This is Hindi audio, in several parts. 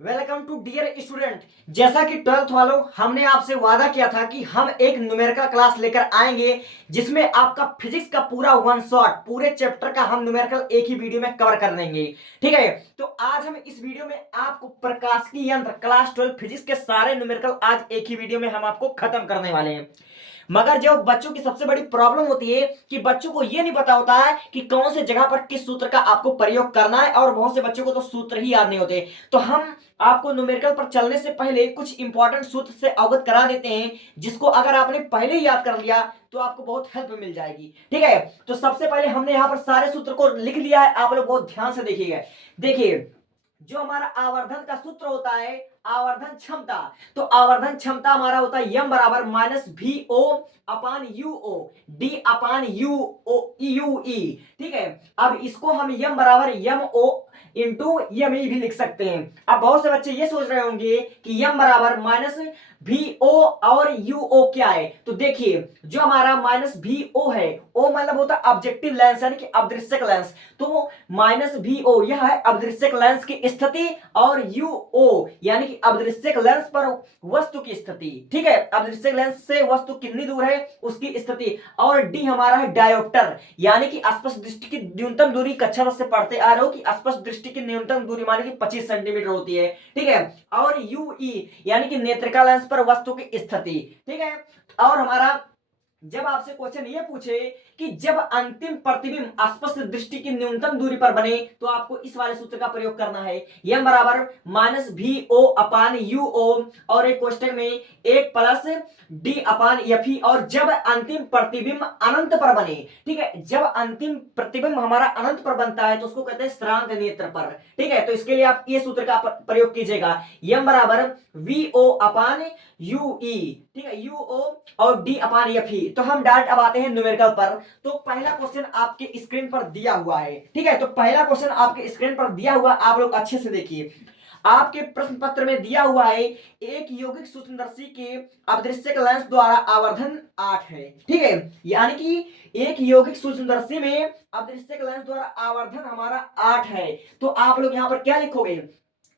Welcome to dear student. जैसा कि 12th वालों हमने आपसे वादा किया था कि हम एक न्यूमेरिकल क्लास लेकर आएंगे जिसमें आपका फिजिक्स का पूरा वन शॉट पूरे चैप्टर का हम न्यूमेरिकल एक ही वीडियो में कवर कर देंगे। ठीक है, तो आज हम इस वीडियो में आपको प्रकाशिकी यंत्र क्लास 12 फिजिक्स के सारे न्यूमेरिकल आज एक ही वीडियो में हम आपको खत्म करने वाले हैं। मगर जो बच्चों की सबसे बड़ी प्रॉब्लम होती है कि बच्चों को यह नहीं पता होता है कि कौन से जगह पर किस सूत्र का आपको प्रयोग करना है, और बहुत से बच्चों को तो सूत्र ही याद नहीं होते। तो हम आपको न्यूमेरिकल पर चलने से पहले कुछ इंपॉर्टेंट सूत्र से अवगत करा देते हैं, जिसको अगर आपने पहले ही याद कर लिया तो आपको बहुत हेल्प मिल जाएगी। ठीक है, तो सबसे पहले हमने यहाँ पर सारे सूत्र को लिख लिया है, आप लोग बहुत ध्यान से देखिएगा। देखिए, जो हमारा आवर्धन का सूत्र होता है आवर्धन क्षमता, तो आवर्धन क्षमता हमारा होता है यम बराबर minus V O upon U O D upon U O U E. ठीक है, अब इसको हम यम बराबर यम ओ इंटू यम ई भी लिख सकते हैं। अब बहुत से बच्चे ये सोच रहे होंगे कि यम बराबर माइनस वी ओ और यू ओ क्या है। तो देखिए, जो हमारा माइनस वी ओ है, ओ मतलब होता है ऑब्जेक्टिव लेंस यानी कि अदृश्यक लेंस, तो माइनस वी ओ यह है अदृश्यक लेंस की स्थिति, और यू ओ यानी कि अदृश्यक लेंस पर वस्तु की स्थिति। ठीक है, अदृश्यक लेंस से वस्तु कितनी दूर है उसकी स्थिति, और डी हमारा है डायोप्टर यानी कि स्पष्ट दृष्टि की न्यूनतम दूरी। कक्षा से पढ़ते आ रहे हो कि स्पष्ट दृष्टि की न्यूनतम दूरी मानी कि 25 सेंटीमीटर होती है। ठीक है, और यू ई यानी कि नेत्रिका लेंस पर वस्तु की स्थिति। ठीक है, और हमारा जब आपसे क्वेश्चन ये पूछे कि जब अंतिम प्रतिबिंब स्पष्ट दृष्टि की न्यूनतम दूरी पर बने, तो आपको इस वाले सूत्र का प्रयोग करना है, यम बराबर minus V O upon U O, और एक क्वेश्चन में एक plus D upon F E, और जब अंतिम प्रतिबिंब अनंत पर बने। ठीक है, जब अंतिम प्रतिबिंब हमारा अनंत पर बनता है तो उसको कहते हैं श्रांत नेत्र पर। ठीक है, तो इसके लिए आप ये सूत्र का प्रयोग कीजिएगा, यम बराबर we O upon you E. ठीक है, यू ओ और डी अपान एफ ई। तो हम डायरेक्ट अब आते हैं न्यूमेरिकल पर। तो पहला क्वेश्चन आपके स्क्रीन पर दिया हुआ है। ठीक है, तो पहला क्वेश्चन आपके स्क्रीन पर दिया हुआ, आप लोग अच्छे से देखिए। आपके प्रश्न पत्र में दिया हुआ है एक यौगिक सूक्ष्मदर्शी के अदृश्यक लेंस द्वारा आवर्धन 8 है। ठीक है, यानी कि एक यौगिक सूक्ष्मदर्शी में अदृश्यक लेंस द्वारा आवर्धन हमारा 8 है। तो आप लोग यहाँ पर क्या लिखोगे,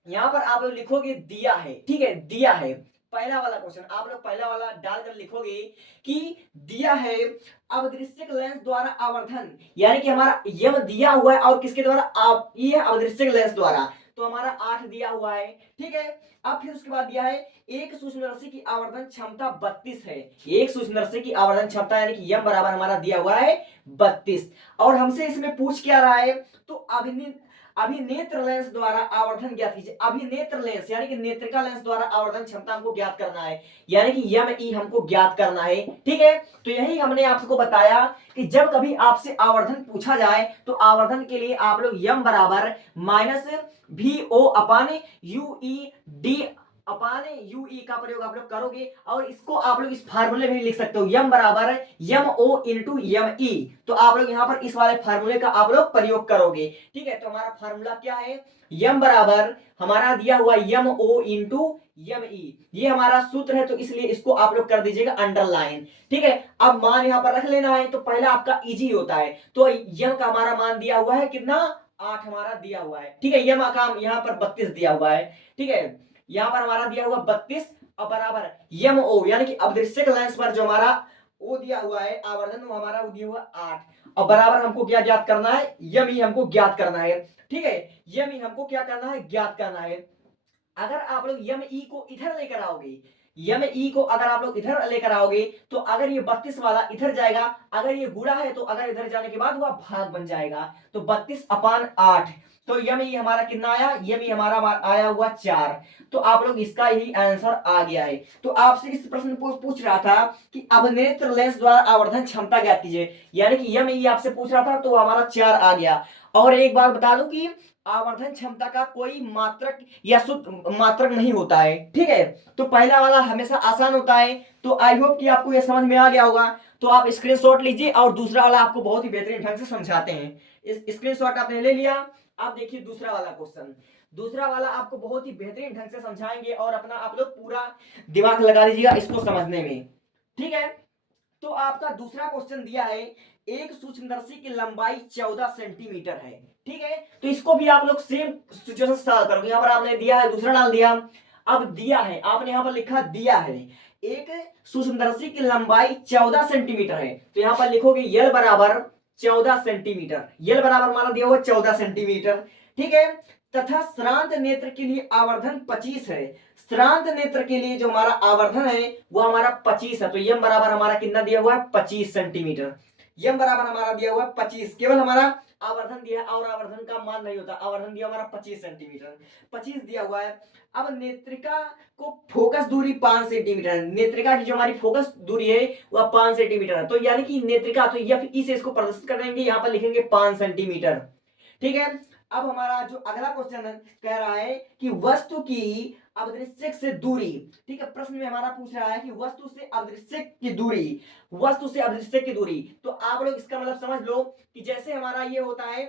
यहाँ पर आप लोग लिखोगे दिया है। ठीक है, दिया है, पहला वाला क्वेश्चन आप लोग पहला वाला डालकर लिखोगे कि दिया है अदृश्यक लेंस द्वारा आवर्धन, यानी कि हमारा यम दिया हुआ है और किसके द्वारा, ये अदृश्यक लेंस द्वारा, तो हमारा 8 दिया हुआ है। ठीक है, अब फिर उसके बाद दिया है एक सूक्ष्मदर्शी की आवर्धन क्षमता 32 है। एक सूक्ष्मदर्शी की आवर्धन क्षमता यानी कि यम बराबर हमारा दिया हुआ है 32, और हमसे इसमें पूछ क्या रहा है, तो अभिनेत्र लेंस द्वारा आवर्धन ज्ञात कीजिए। अभिनेत्र लेंस यानी कि नेत्रिका लेंस द्वारा आवर्धन क्षमता हमको ज्ञात करना है, यानी कि यम ई हमको ज्ञात करना है। ठीक है, तो यही हमने आपको बताया कि जब कभी आपसे आवर्धन पूछा जाए तो आवर्धन के लिए आप लोग यम बराबर minus V O upon you E D upon you ई का प्रयोग आप लोग करोगे, और इसको आप लोग इस फार्मूले में भी लिख सकते हो, यम बराबर यम ओ इंटू यम ई। तो आप लोग यहाँ पर इस वाले फार्मूले का आप लोग प्रयोग करोगे। ठीक है, तो हमारा फार्मूला क्या है, यम बराबर हमारा दिया हुआ यम ओ इंटू यम ई, ये हमारा सूत्र है, तो इसलिए इसको आप लोग कर दीजिएगा अंडरलाइन। ठीक है, अब मान यहाँ पर रख लेना है, तो पहला आपका इजी होता है। तो यम का हमारा मान दिया हुआ है कितना, 8 हमारा दिया हुआ है। ठीक है, यम का यहाँ पर 32 दिया हुआ है। ठीक है, यहाँ पर हमारा दिया हुआ 32 और बराबर यम ओ यानी कि अदृश्यक लेंस पर जो हमारा ओ दिया हुआ है आवर्धन, वो हमारा दिया हुआ 8, और बराबर हमको क्या ज्ञात करना है, यम ई हमको ज्ञात करना है। ठीक है, यम ई हमको क्या करना है, ज्ञात करना है। अगर आप लोग यम ई को इधर लेकर आओगे, यम ई को अगर आप लोग इधर लेकर आओगे, तो अगर ये 32 वाला इधर जाएगा, अगर ये गुणा है तो अगर इधर जाने के बाद वह भाग बन जाएगा, तो 32 अपान 8, तो यम ई हमारा कितना आया, यम ई हमारा आया हुआ 4। तो आप लोग इसका ही आंसर आ गया है। तो आपसे इस प्रश्न को पूछ रहा था कि अभिनेत्र लेंस द्वारा आवर्धन क्षमता ज्ञात कीजिए, यानी कि यम ई आपसे पूछ रहा था, तो हमारा 4 आ गया। और एक बात बता दूं कि आवर्धन क्षमता का कोई मात्रक या शुद्ध मात्रक नहीं होता है। ठीक है, तो पहला वाला हमेशा आसान होता है। तो आई होप कि आपको यह समझ में आ गया होगा। तो आप स्क्रीनशॉट लीजिए, और दूसरा वाला आपको बहुत ही बेहतरीन ढंग से समझाते हैं। इस स्क्रीनशॉट आपने ले लिया, आप देखिए दूसरा वाला क्वेश्चन। दूसरा वाला आपको बहुत ही बेहतरीन ढंग से समझाएंगे, और अपना आप लोग पूरा दिमाग लगा दीजिएगा इसको समझने में। ठीक है, तो आपका दूसरा क्वेश्चन दिया है एक सूक्ष्मदर्शी की लंबाई 14 सेंटीमीटर है। ठीक है। तो इसको भी आप लोग सेम सिचुएशन सॉल्व करोगे। यहाँ पर आपने दिया है, दूसरा डाल दिया। अब दिया है, आपने यहाँ पर लिखा दिया है एक सूक्ष्मदर्शी की लंबाई 14 सेंटीमीटर है, तो यहाँ पर लिखोगे यल बराबर 14 सेंटीमीटर। यल बराबर हमारा दिया हुआ 14 सेंटीमीटर, ठीक है। तथा श्रांत नेत्र के लिए आवर्धन 25 है। श्रांत नेत्र के लिए जो हमारा आवर्धन है वो हमारा 25 है, तो यम बराबर हमारा कितना दिया हुआ है 25 सेंटीमीटर। यम बराबर हमारा दिया हुआ है 25, केवल हमारा आवर्धन दिया है और आवर्धन का मान नहीं होता। आवर्धन दिया हमारा 25 सेंटीमीटर, 25 दिया हुआ है। अब नेत्रिका को फोकस दूरी 5 सेंटीमीटर है। नेत्रिका की जो हमारी फोकस दूरी है वह 5 सेंटीमीटर है, तो यानी कि नेत्रिका, तो यह ई से इसको प्रदर्शित कर देंगे, यहाँ पर लिखेंगे 5 सेंटीमीटर, ठीक है। अब हमारा जो अगला क्वेश्चन कह रहा है कि वस्तु की अवदृश्यक से दूरी, ठीक है। प्रश्न में हमारा पूछ रहा है कि वस्तु से अवदृश्यक की दूरी, वस्तु से अवदृश्यक की दूरी। तो आप लोग इसका मतलब समझ लो कि जैसे हमारा ये होता है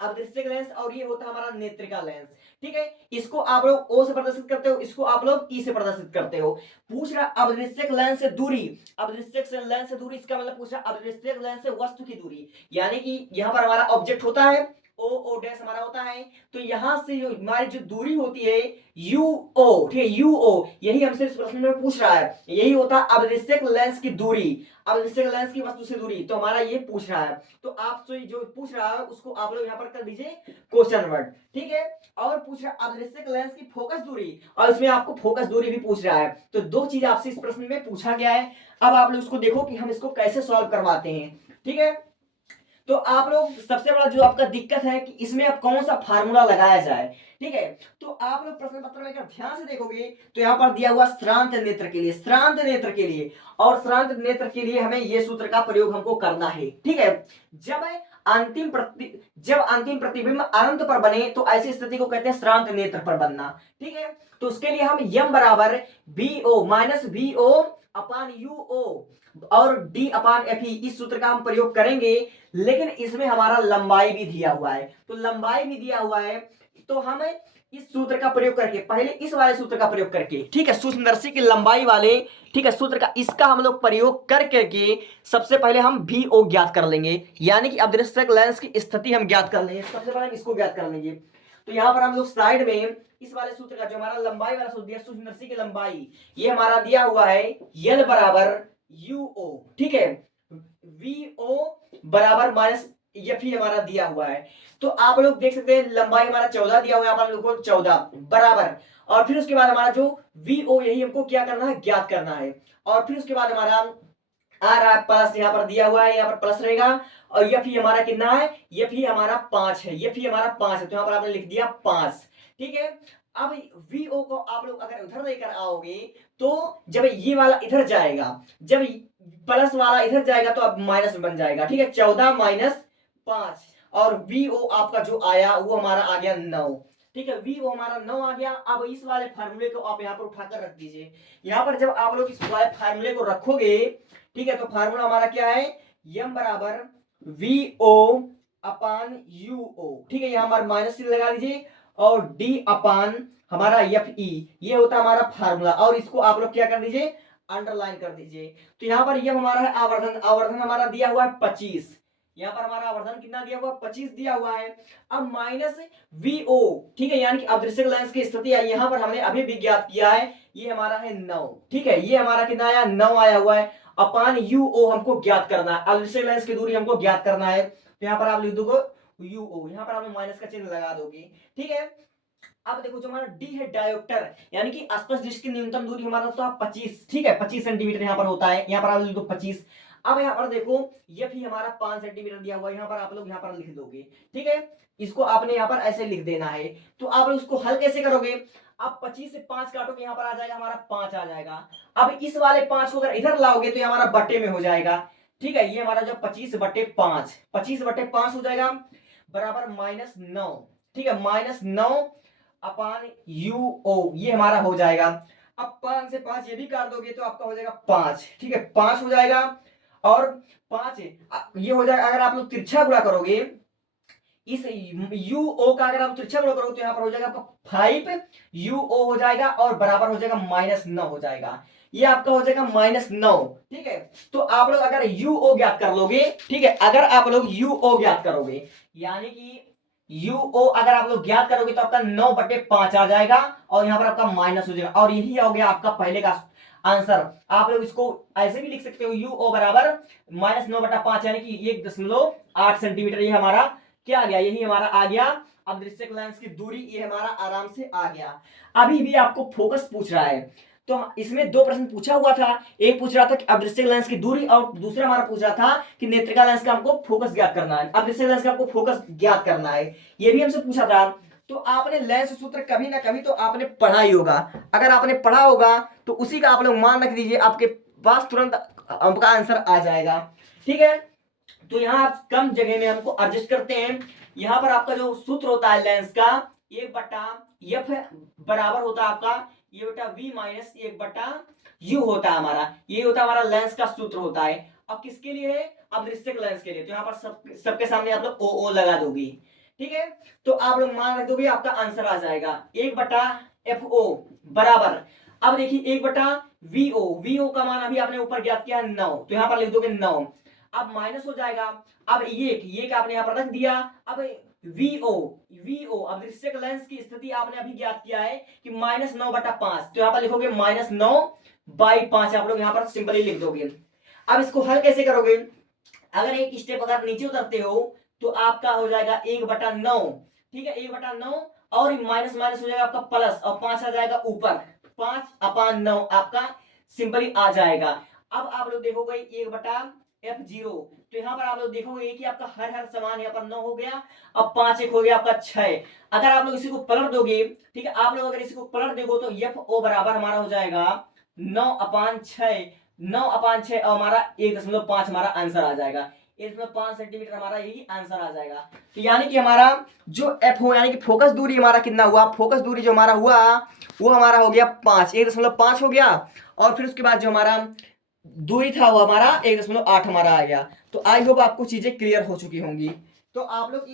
अवदृश्यक लेंस और ये होता है हमारा नेत्रिका लेंस, ठीक है। इसको आप लोग ओ से प्रदर्शित करते हो, इसको आप लोग ई से प्रदर्शित करते हो। पूछ रहा अवदृश्यक लेंस से दूरी, अवदृश्यक लेंस से दूरी, इसका मतलब पूछ रहा अवदृश्यक लेंस से वस्तु की दूरी, यानी कि यहाँ पर हमारा ऑब्जेक्ट होता है ओ डैश हमारा होता है, तो यहां से जो हमारी जो दूरी होती है यू ओ, ठीक है, यू ओ, यही हमसे इस प्रश्न में पूछ रहा है, यही होता है अवदृश्यक लेंस की दूरी, अवदृश्यक लेंस की वस्तु से दूरी, तो हमारा ये पूछ रहा है। तो आपसे जो पूछ रहा है उसको आप लोग यहाँ पर कर दीजिए क्वेश्चन वर्ड, ठीक है। और पूछ रहा है अवदृश्यक लेंस की फोकस दूरी, और इसमें आपको फोकस दूरी भी पूछ रहा है। तो दो चीज आपसे इस प्रश्न में पूछा गया है। अब आप लोग उसको देखो कि हम इसको कैसे सॉल्व करवाते हैं, ठीक है। तो आप लोग सबसे बड़ा जो आपका दिक्कत है कि इसमें अब कौन सा फार्मूला लगाया जाए, ठीक है। तो आप लोग प्रश्न पत्र में अगर ध्यान से देखोगे तो यहाँ पर दिया हुआ श्रांत नेत्र के लिए, श्रांत नेत्र के लिए, और श्रांत नेत्र के लिए हमें ये सूत्र का प्रयोग हमको करना है, ठीक है। जब अंतिम प्रतिबिंब अनंत पर बने तो ऐसी स्थिति को कहते हैं श्रांत नेत्र पर बनना, ठीक है। तो उसके लिए हम यम बराबर B O minus B O upon U O और डी अपान एफ ई, इस सूत्र का हम प्रयोग करेंगे। लेकिन इसमें हमारा लंबाई भी दिया हुआ है, तो लंबाई भी दिया हुआ है, तो हम इस सूत्र का प्रयोग करके, पहले इस वाले सूत्र का प्रयोग करके, ठीक है, सूक्ष्मदर्शी की लंबाई वाले, ठीक है, सूत्र का, इसका हम लोग प्रयोग कर करके सबसे पहले हम भी ओ ज्ञात कर लेंगे, यानी कि अवदृश्यक लेंस की स्थिति हम ज्ञात कर लेंगे। सबसे पहले हम इसको ज्ञात कर लेंगे। तो यहाँ पर हम लोग साइड में इस वाले सूत्र का जो हमारा लंबाई वाला सूत्र दिया, सूक्ष्मदर्शी की लंबाई, ये हमारा दिया हुआ है यल बराबर यू ओ, ठीक है, वी ओ बराबर माइनस एफ ही हमारा दिया हुआ है। तो आप लोग देख सकते हैं लंबाई हमारा 14 दिया हुआ है, यहाँ पर लिखो 14 बराबर, और फिर उसके बाद हमारा जो वी ओ, यही हमको क्या करना है, ज्ञात करना है। और फिर उसके बाद हमारा आ रहा है प्लस, यहाँ पर दिया हुआ है, यहाँ पर प्लस रहेगा, और एफ ही हमारा कितना है, एफ ही हमारा 5 है, एफ ही हमारा 5 है, तो यहाँ पर आपने लिख दिया 5, ठीक है। अब वी ओ को आप लोग अगर उधर लेकर आओगे तो जब ये वाला इधर जाएगा, जब प्लस वाला इधर जाएगा तो अब माइनस बन जाएगा, ठीक है, 14 माइनस 5, और वी ओ आपका जो आया वो हमारा आ गया 9, ठीक है, वी ओ हमारा 9 आ गया। अब इस वाले फार्मूले को आप यहाँ पर उठाकर रख दीजिए। यहाँ पर जब आप लोग इस वाले फार्मूले को रखोगे, ठीक है, तो फार्मूला हमारा क्या है, यम बराबर वी ओ अपान यू ओ, ठीक है, यहाँ हमारा माइनस चिन्ह लगा दीजिए, और डी अपान हमारा एफ ई, ये होता है हमारा फार्मूला, और इसको आप लोग क्या कर दीजिए, अंडरलाइन कर दीजिए। तो यहाँ पर ये हमारा है आवर्धन, आवर्धन हमारा दिया हुआ है 25, यहाँ पर हमारा आवर्धन कितना दिया हुआ है, 25 दिया हुआ है। अब माइनस वी ओ, ठीक है, यानी कि अवदृश्यक लेंस की स्थिति आई, यहाँ पर हमने अभी भी ज्ञात किया है, ये हमारा है 9, ठीक है, ये हमारा कितना आया, 9 आया हुआ है, अपान यू ओ हमको ज्ञात करना है, अवदृश्यक लेंस की दूरी हमको ज्ञात करना है। तो यहाँ पर आप लिख दोगे यू ओ, यहाँ पर आप माइनस का चिन्ह लगा दोगे, ठीक है। अब देखो जो हमारा डी है डायोप्टर, यानी कि आसपास जिसकी न्यूनतम दूरी हमारा तो 25, ठीक है, 25 सेंटीमीटर यहाँ पर होता है, यहाँ पर आप लिख दो 25। अब यहाँ पर देखो ये भी हमारा 5 सेंटीमीटर दिया हुआ है, यहाँ पर आप लोग यहाँ पर लिख दोगे, ठीक है, इसको आपने यहाँ पर ऐसे लिख देना है। तो आप लोग इसको हल कैसे करोगे, आप 25 से 5 काटोगे, यहाँ पर आ जाएगा हमारा 5 आ जाएगा। अब इस वाले 5 को अगर इधर लाओगे तो ये हमारा बट्टे में हो जाएगा, ठीक है, ये हमारा जो 25/5, 25/5 हो जाएगा बराबर -9, ठीक है, -9 अपान यू ओ, ये हमारा हो जाएगा। अब 5 से 5 ये भी काट दोगे तो आपका हो जाएगा 5, ठीक है, 5 हो जाएगा, और 5 ये हो जाएगा। अगर आप लोग तिरछा गुणा करोगे इस यू ओ का, अगर आप तिरछा गुणा करोगे तो यहाँ पर हो जाएगा आपका 5 यू ओ हो जाएगा, और बराबर हो जाएगा -9 हो जाएगा, ये आपका हो जाएगा -9, ठीक है। तो आप लोग अगर यू ओ ज्ञात कर लोगे, ठीक है, अगर आप लोग यू ओ ज्ञात करोगे, यानी कि यू ओ अगर आप लोग ज्ञात करोगे तो आपका 9/5 आ जाएगा और यहाँ पर आपका माइनस हो जाएगा और यही हो गया आपका पहले का आंसर। आप लोग इसको ऐसे भी लिख सकते हो, यू ओ बराबर -9/5 यानी कि 1.8 सेंटीमीटर। ये हमारा क्या आ गया, यही हमारा आ गया। अब दृश्यक लेंस की दूरी ये हमारा आराम से आ गया। अभी भी आपको फोकस पूछ रहा है, तो इसमें दो प्रश्न पूछा हुआ था। एक पूछ रहा था कि अदृश्य लेंस की दूरी और दूसरा हमारा पूछ रहा था कि नेत्रिका लेंस का हमको फोकस ज्ञात करना है, अदृश्य लेंस का हमको फोकस ज्ञात करना है। ये भी हमसे पूछा था। तो आपने लेंस सूत्र कभी ना कभी तो आपने पढ़ा ही होगा। अगर आपने पढ़ा होगा तो उसी का आप लोग मान रख दीजिए, आपके पास तुरंत आपका आंसर आ जाएगा। ठीक है, तो यहाँ आप कम जगह में हमको एडजस्ट करते हैं। यहाँ पर आपका जो सूत्र होता है लेंस का, 1/f बराबर होता है आपका ये बेटा v माइनस 1/u होता है हमारा। ये होता है हमारा लेंस का सूत्र होता है। अब किसके लिए है, अब दृश्यक लेंस के लिए। तो यहाँ पर सबके सामने आप लोग ओ लगा दोगे। ठीक है, तो आप लोग मान रख दोगे, आपका आंसर आ जाएगा 1/fo बराबर। अब देखिए 1/vo, vo का मान अभी आपने ऊपर ज्ञात किया 9, तो यहाँ पर लिख दोगे 9। अब माइनस हो जाएगा। अब ये का आपने यहाँ पर रख दिया। अब vo अब दृश्यक लेंस की स्थिति आपने अभी ज्ञात किया है कि -9/5, तो यहाँ पर लिखोगे -9/5। आप लोग यहाँ पर सिंपली लिख दोगे। अब इसको हल कैसे करोगे, अगर एक स्टेप अगर नीचे उतरते हो तो आपका हो जाएगा 1/9। ठीक है, 1/9 और माइनस माइनस हो जाएगा आपका प्लस और 5 आ जाएगा ऊपर, 5/9 आपका सिंपली आ जाएगा। अब आप लोग देखोगे 1/f0, तो यहाँ पर आप लोग देखोगे कि आपका हर समान यहाँ पर 9 हो गया। अब 5 एक हो गया आपका 6। अगर आप लोग इसी को पलट दोगे, ठीक है, आप लोग अगर इसी को पलट दोगे तो FO बराबर हमारा हो जाएगा 9/6, 9/6 और हमारा 1.5 हमारा आंसर आ जाएगा। 1.5 सेंटीमीटर हमारा यही आंसर आ जाएगा। तो यानी कि हमारा जो एफ हो यानी कि फोकस दूरी हमारा कितना हुआ, फोकस दूरी जो हमारा हुआ वो हमारा हो गया 5, 1.5 हो गया। और फिर उसके बाद जो हमारा दूरी था वो हमारा 1.8 हमारा आ गया। तो आई होप आपको चीजें क्लियर हो चुकी होंगी। तो आप लोग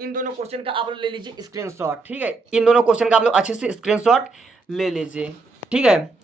इन दोनों क्वेश्चन का आप लोग ले लीजिए स्क्रीनशॉट। ठीक है, इन दोनों क्वेश्चन का आप लोग अच्छे से स्क्रीनशॉट ले लीजिए। ठीक है।